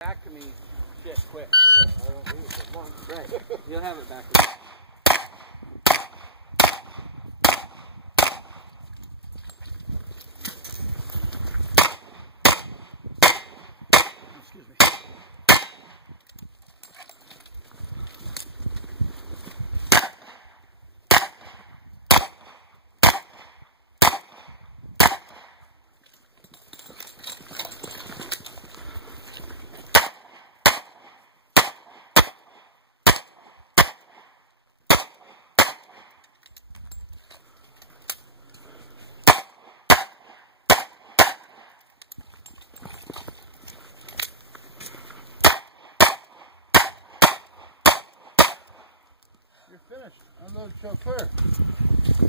Back to me, shit, quick. Right. You'll have it back to me. Excuse me. You're finished. Unload chauffeur.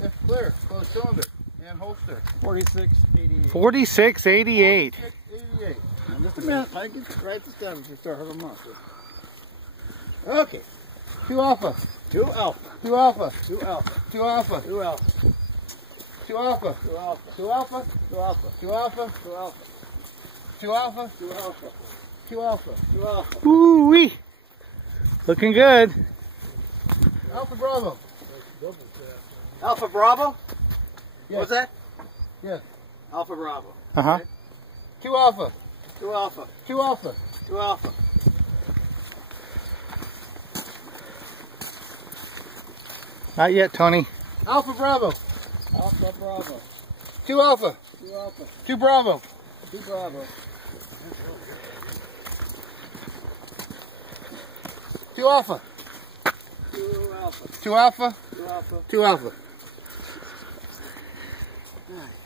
If clear, close cylinder and holster. 4688. 4688. 88. Now just a minute. I can write this down if you start having months. Okay. 2 alpha. 2 alpha. 2 alpha. 2 alpha. 2 alpha. 2 alpha. 2 alpha. 2 alpha. 2 alpha. 2 alpha. 2 alpha. 2 alpha. 2 alpha. 2 alpha. 2 alpha. 2 alpha. Woo wee. Looking good. Alpha Bravo. Alpha Bravo? Yes. What's that? Yes. Alpha Bravo. Uh-huh. 2 alpha. 2 alpha. 2 alpha. 2 alpha. Not yet, Tony. Alpha Bravo. Alpha Bravo. 2 alpha. 2 alpha. 2 Bravo. 2 Bravo. 2 alpha. 2 alpha. 2 alpha. 2 alpha. 2 alpha. Nice.